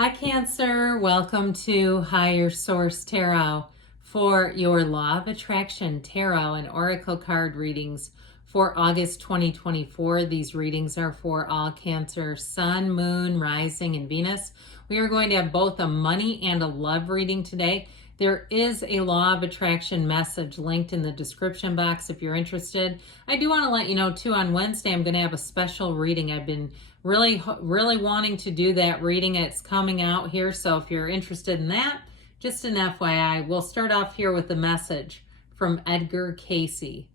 Hi Cancer, welcome to Higher Source Tarot for your Law of Attraction Tarot and Oracle card readings for August 2024. These readings are for all Cancer, Sun, Moon, Rising, and Venus. We are going to have both a money and a love reading today. There is a Law of Attraction message linked in the description box if you're interested. I do want to let you know too, on Wednesday I'm going to have a special reading. I've been really wanting to do that reading. It's coming out here, so if you're interested in that, just an FYI. We'll start off here with the message from Edgar Cayce.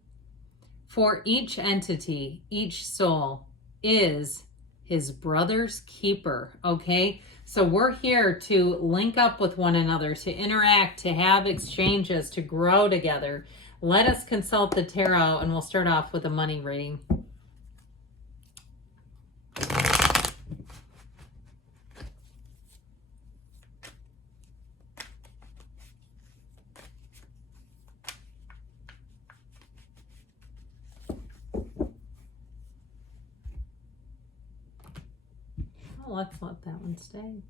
For each entity, each soul is his brother's keeper. Okay, so we're here to link up with one another, to interact, to have exchanges, to grow together. Let us consult the tarot, and we'll start off with a money reading. Let's let that one stay.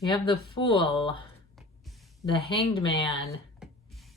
You have the Fool, the Hanged Man,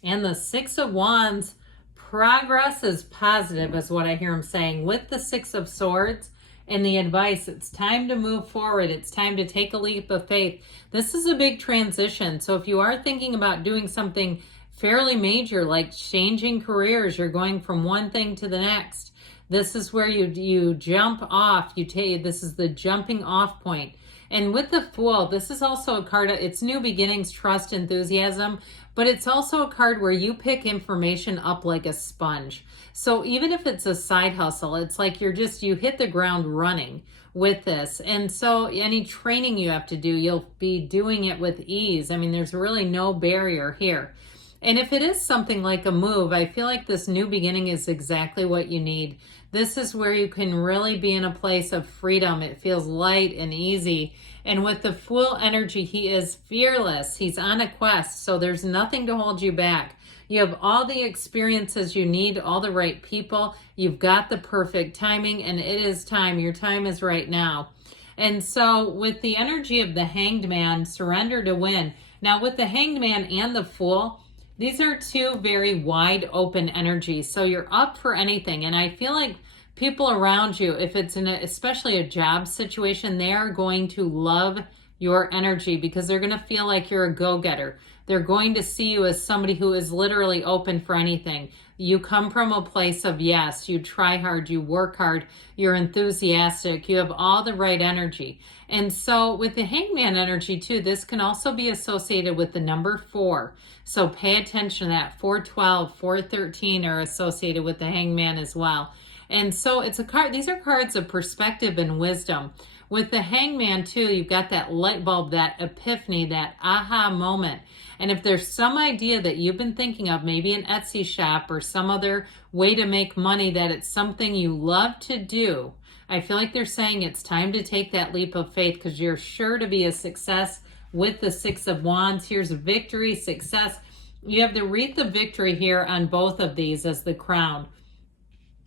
and the Six of Wands. Progress is positive is what I hear him saying. With the Six of Swords and the advice, it's time to move forward. It's time to take a leap of faith. This is a big transition. So if you are thinking about doing something fairly major, like changing careers, you're going from one thing to the next. This is where you jump off. This is the jumping off point. And with the Fool, this is also a card, it's new beginnings, trust, enthusiasm, but it's also a card where you pick information up like a sponge. So even if it's a side hustle, it's like you hit the ground running with this. And so any training you have to do, you'll be doing it with ease. I mean, there's really no barrier here. And if it is something like a move, I feel like this new beginning is exactly what you need. This is where you can really be in a place of freedom. It feels light and easy. And with the Fool energy, he is fearless. He's on a quest, so there's nothing to hold you back. You have all the experiences you need, all the right people. You've got the perfect timing, and it is time. Your time is right now. And so with the energy of the Hanged Man, surrender to win. Now with the Hanged Man and the Fool, these are two very wide open energies. So you're up for anything. And I feel like people around you, if it's especially a job situation, they are going to love your energy because they're going to feel like you're a go-getter. They're going to see you as somebody who is literally open for anything. You come from a place of yes, you try hard, you work hard, you're enthusiastic, you have all the right energy. And so with the Hangman energy too, this can also be associated with the number 4. So pay attention to that. 412, 413 are associated with the Hangman as well. And so it's a card, these are cards of perspective and wisdom. With the Hangman too, you've got that light bulb, that epiphany, that aha moment. And if there's some idea that you've been thinking of, maybe an Etsy shop or some other way to make money, that it's something you love to do, I feel like they're saying it's time to take that leap of faith because you're sure to be a success with the Six of Wands. Here's victory, success. You have the wreath of victory here on both of these as the crown.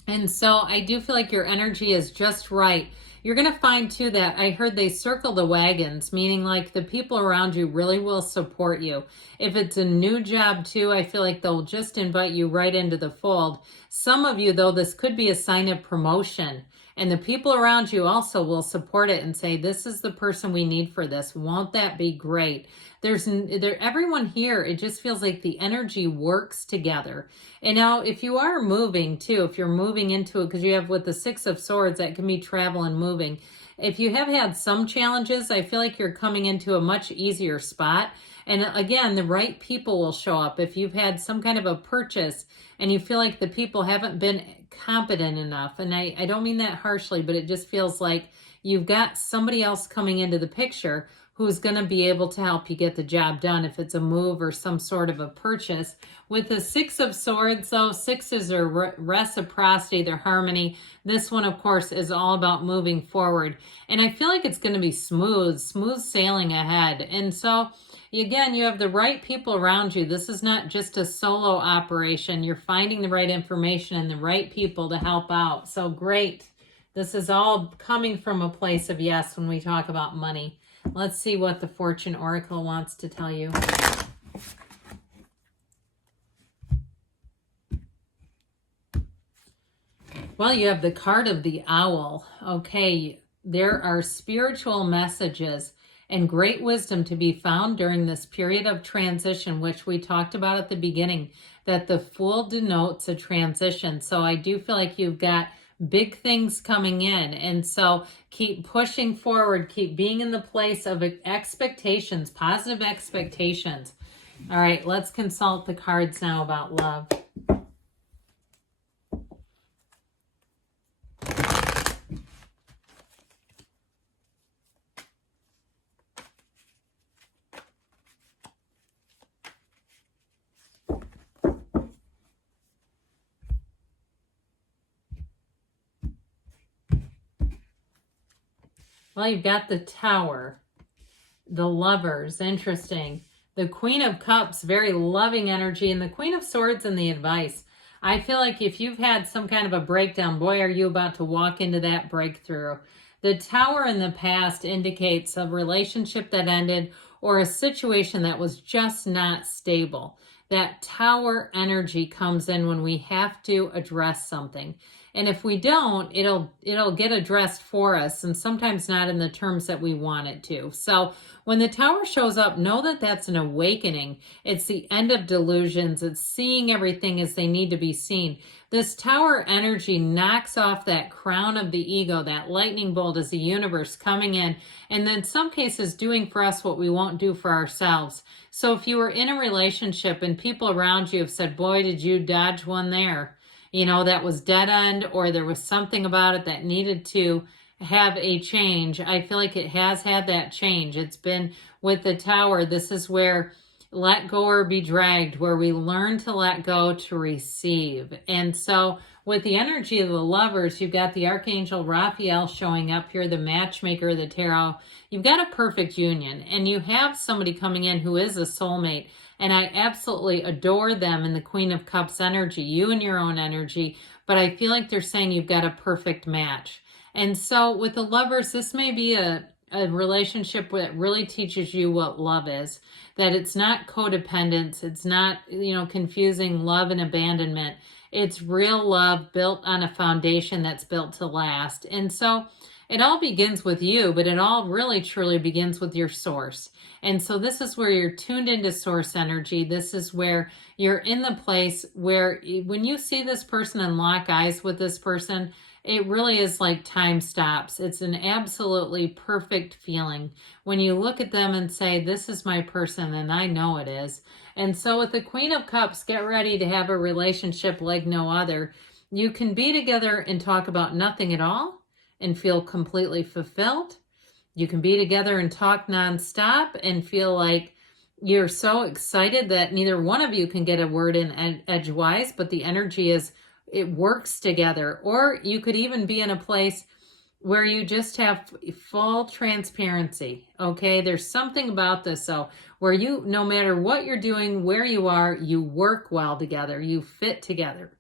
And so I do feel like your energy is just right. You're going to find too that I heard they circle the wagons, meaning like the people around you really will support you. If it's a new job too, I feel like they'll just invite you right into the fold. Some of you though, this could be a sign of promotion. And the people around you also will support it and say, this is the person we need for this. Won't that be great? Everyone here, it just feels like the energy works together. And now if you are moving too, if you're moving into it, because you have with the Six of Swords, that can be travel and moving. If you have had some challenges, I feel like you're coming into a much easier spot. And again, the right people will show up. If you've had some kind of a purchase and you feel like the people haven't been competent enough, and I don't mean that harshly, but it just feels like you've got somebody else coming into the picture who's going to be able to help you get the job done if it's a move or some sort of a purchase. With the Six of Swords, though, sixes are reciprocity, they're harmony. This one, of course, is all about moving forward. And I feel like it's going to be smooth sailing ahead. And so, again, you have the right people around you. This is not just a solo operation. You're finding the right information and the right people to help out. So great. This is all coming from a place of yes when we talk about money. Let's see what the Fortune Oracle wants to tell you. Well, you have the card of the owl. Okay, there are spiritual messages and great wisdom to be found during this period of transition, which we talked about at the beginning, that the Fool denotes a transition. So I do feel like you've got big things coming in. And so keep pushing forward, keep being in the place of expectations, positive expectations. All right, let's consult the cards now about love. Well, you've got the Tower, the Lovers, interesting. The Queen of Cups, very loving energy, and the Queen of Swords and the Advice. I feel like if you've had some kind of a breakdown, boy, are you about to walk into that breakthrough. The Tower in the past indicates a relationship that ended or a situation that was just not stable. That Tower energy comes in when we have to address something. And if we don't, it'll get addressed for us, and sometimes not in the terms that we want it to. So when the Tower shows up, know that that's an awakening. It's the end of delusions. It's seeing everything as they need to be seen. This Tower energy knocks off that crown of the ego, that lightning bolt is the universe coming in, and in some cases doing for us what we won't do for ourselves. So if you were in a relationship and people around you have said, boy, did you dodge one there? You know, that was dead end, or there was something about it that needed to have a change. I feel like it has had that change. It's been with the Tower. This is where let go or be dragged, where we learn to let go to receive. And so with the energy of the Lovers, you've got the Archangel Raphael showing up here, the matchmaker of the tarot. You've got a perfect union, and you have somebody coming in who is a soulmate. And I absolutely adore them in the Queen of Cups energy, you and your own energy. But I feel like they're saying you've got a perfect match. And so with the Lovers, this may be a relationship that really teaches you what love is. That it's not codependence. It's not, confusing love and abandonment. It's real love built on a foundation that's built to last. And so it all begins with you, but it all really truly begins with your source. And so this is where you're tuned into source energy. This is where you're in the place where when you see this person and lock eyes with this person, it really is like time stops. It's an absolutely perfect feeling when you look at them and say, this is my person, and I know it is. And so with the Queen of Cups, get ready to have a relationship like no other. You can be together and talk about nothing at all and feel completely fulfilled. You can be together and talk nonstop and feel like you're so excited that neither one of you can get a word in edgewise, but the energy is, it works together. Or you could even be in a place where you just have full transparency. Okay, there's something about this, so where you, no matter what you're doing, where you are, you work well together, you fit together.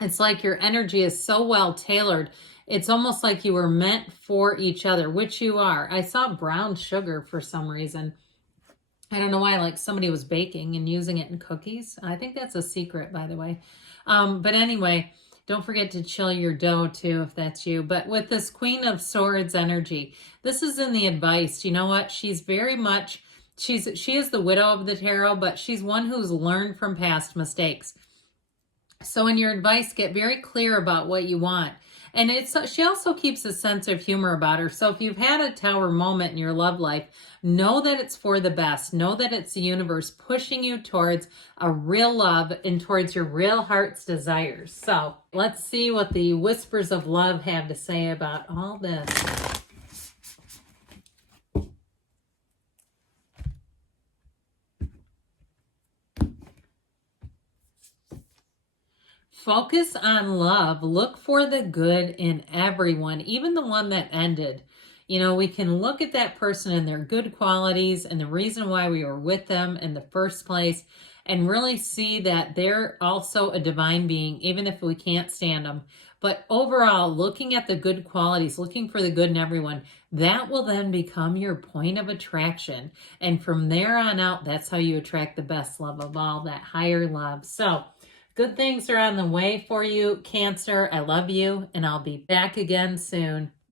It's like your energy is so well tailored. It's almost like you were meant for each other, which you are. I saw brown sugar for some reason. I don't know why, like somebody was baking and using it in cookies. I think that's a secret, by the way. But anyway, don't forget to chill your dough too, if that's you. But with this Queen of Swords energy, this is in the Advice. You know what? She's very much, she is the widow of the tarot, but she's one who's learned from past mistakes. So in your Advice, get very clear about what you want. And she also keeps a sense of humor about her. So if you've had a Tower moment in your love life, know that it's for the best. Know that it's the universe pushing you towards a real love and towards your real heart's desires. So let's see what the Whispers of Love have to say about all this. Focus on love. Look for the good in everyone, even the one that ended. We can look at that person and their good qualities and the reason why we were with them in the first place and really see that they're also a divine being, even if we can't stand them. But overall, looking at the good qualities, looking for the good in everyone, that will then become your point of attraction. And from there on out, that's how you attract the best love of all, that higher love. So good things are on the way for you, Cancer. I love you, and I'll be back again soon.